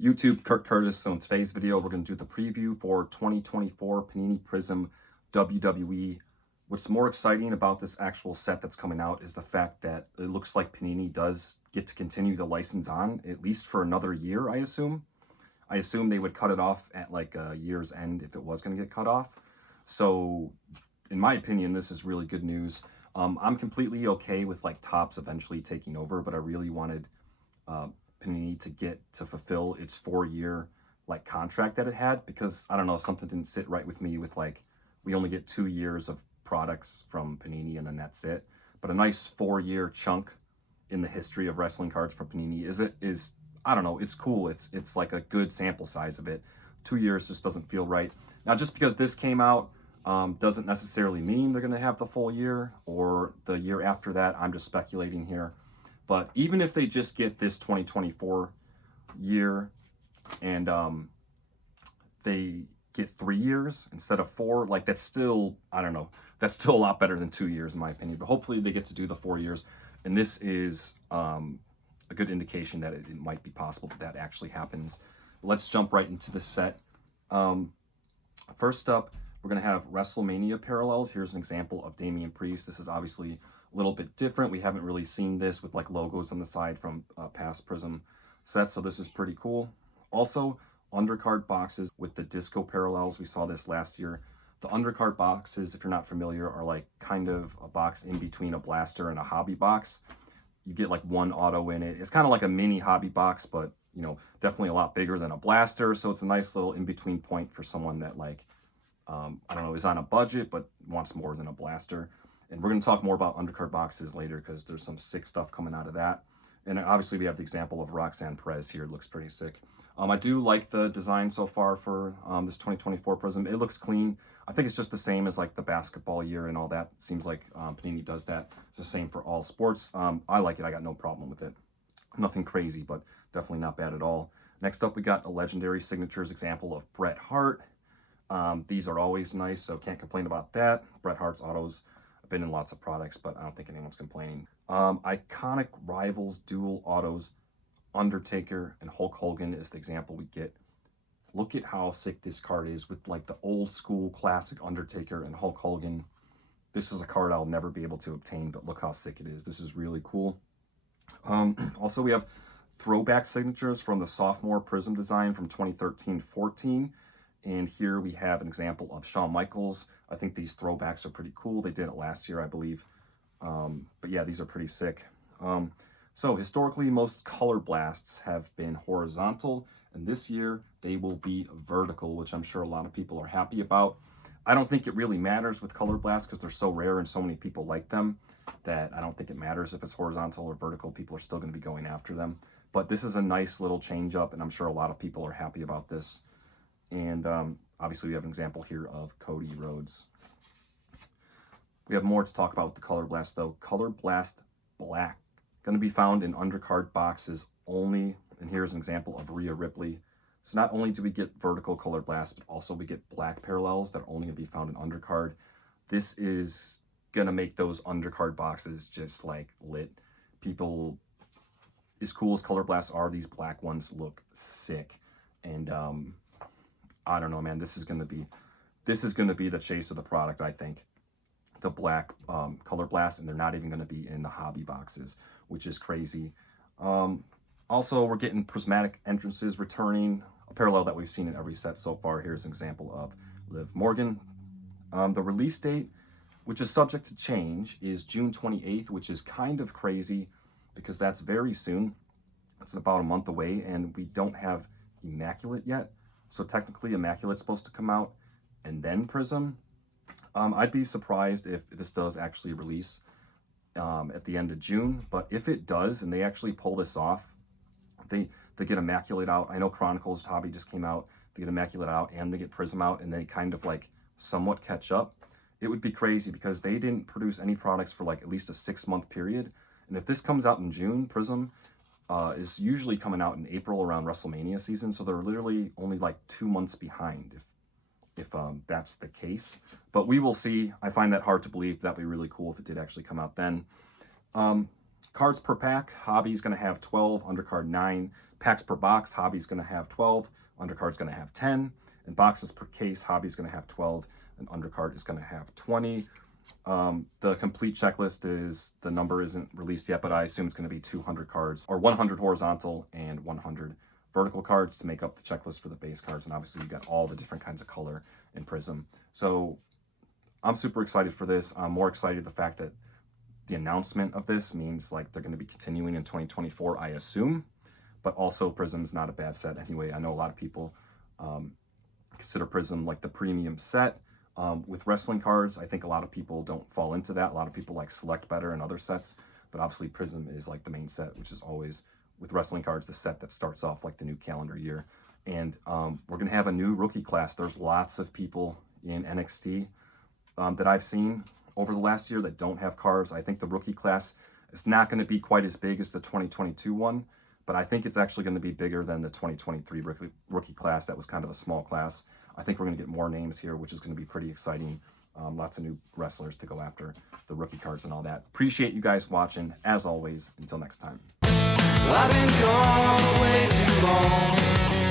YouTube, Kurt Curtis. So in today's video, we're going to do the preview for 2024 Panini Prizm WWE. What's more exciting about this actual set that's coming out is the fact that it looks like Panini does get to continue the license on, at least for another year, I assume. I assume they would cut it off at like a year's end if it was going to get cut off. So in my opinion, this is really good news. I'm completely okay with like Topps eventually taking over, but I really wanted Panini to get to fulfill its 4-year like contract that it had, because I don't know, something didn't sit right with me with like, we only get 2 years of products from Panini and then that's it. But a nice 4-year chunk in the history of wrestling cards from Panini is I don't know, it's cool. It's like a good sample size of it. 2 years just doesn't feel right. Now, just because this came out doesn't necessarily mean they're going to have the full year or the year after that. I'm just speculating here. But even if they just get this 2024 year and they get 3 years instead of 4, like that's still, I don't know, that's still a lot better than 2 years in my opinion. But hopefully they get to do the 4 years. And this is a good indication that it might be possible that actually happens. Let's jump right into the set. First up, we're going to have WrestleMania parallels. Here's an example of Damian Priest. This is obviously a little bit different. We haven't really seen this with like logos on the side from past Prizm sets, so this is pretty cool. Also, undercard boxes with the disco parallels. We saw this last year. The undercard boxes, if you're not familiar, are like kind of a box in between a blaster and a hobby box. You get like one auto in it. It's kind of like a mini hobby box, but you know, definitely a lot bigger than a blaster. So it's a nice little in-between point for someone that like, I don't know, is on a budget, but wants more than a blaster. And we're going to talk more about undercard boxes later because there's some sick stuff coming out of that. And obviously we have the example of Roxanne Perez here. It looks pretty sick. I do like the design so far for this 2024 Prizm. It looks clean. I think it's just the same as like the basketball year and all that. It seems like Panini does that. It's the same for all sports. I like it. I got no problem with it. Nothing crazy, but definitely not bad at all. Next up, we got a legendary signatures example of Bret Hart. These are always nice, so can't complain about that. Bret Hart's autos have been in lots of products, but I don't think anyone's complaining. Iconic Rivals dual autos, Undertaker and Hulk Hogan is the example we get. Look at how sick this card is with like the old school classic Undertaker and Hulk Hogan. This is a card I'll never be able to obtain, but look how sick it is. This is really cool. Also, we have throwback signatures from the sophomore Prizm design from 2013-14. And here we have an example of Shawn Michaels. I think these throwbacks are pretty cool. They did it last year, I believe. But yeah, these are pretty sick. So historically, most color blasts have been horizontal, and this year they will be vertical, which I'm sure a lot of people are happy about. I don't think it really matters with color blasts because they're so rare and so many people like them that I don't think it matters if it's horizontal or vertical. People are still going to be going after them. But this is a nice little change up, and I'm sure a lot of people are happy about this. And obviously we have an example here of Cody Rhodes. We have more to talk about with the Color Blast though. Color Blast Black, going to be found in undercard boxes only. And here's an example of Rhea Ripley. So not only do we get vertical Color Blast, but also we get black parallels that are only going to be found in undercard. This is going to make those undercard boxes just like lit. People, as cool as Color Blasts are, these black ones look sick. And I don't know, man, this is going to be the chase of the product, I think. The black Color Blast, and they're not even going to be in the hobby boxes, which is crazy. Also, we're getting prismatic entrances returning, a parallel that we've seen in every set so far. Here's an example of Liv Morgan. The release date, which is subject to change, is June 28th, which is kind of crazy because that's very soon. It's about a month away, and we don't have Immaculate yet. So technically, Immaculate's supposed to come out and then Prizm. I'd be surprised if this does actually release at the end of June, but if it does and they actually pull this off, they get Immaculate out. I know Chronicles Hobby just came out. They get Immaculate out and they get Prizm out, and they kind of like somewhat catch up. It would be crazy because they didn't produce any products for like at least a 6-month period. And if this comes out in June, Prizm is usually coming out in April around WrestleMania season. So they're literally only like 2 months behind if that's the case. But we will see. I find that hard to believe. That'd be really cool if it did actually come out then. Cards per pack. Hobby is going to have 12, undercard 9. Packs per box, Hobby's going to have 12, Undercard's going to have 10, and boxes per case, Hobby's going to have 12, and Undercard is going to have 20. The complete checklist is, the number isn't released yet, but I assume it's going to be 200 cards, or 100 horizontal and 100 vertical cards to make up the checklist for the base cards. And obviously you got all the different kinds of color in Prizm. So I'm super excited for this. I'm more excited the fact that the announcement of this means like they're going to be continuing in 2024, I assume. But also Prizm's not a bad set anyway. I know a lot of people consider Prizm like the premium set. With wrestling cards, I think a lot of people don't fall into that. A lot of people like Select better and other sets, but obviously Prizm is like the main set, which is always, with wrestling cards, the set that starts off like the new calendar year. And we're going to have a new rookie class. There's lots of people in NXT that I've seen over the last year that don't have cards. I think the rookie class is not going to be quite as big as the 2022 one, but I think it's actually going to be bigger than the 2023 rookie class. That was kind of a small class. I think we're going to get more names here, which is going to be pretty exciting. Lots of new wrestlers to go after the rookie cards and all that. Appreciate you guys watching. As always, until next time. Well, I've been gone way too long.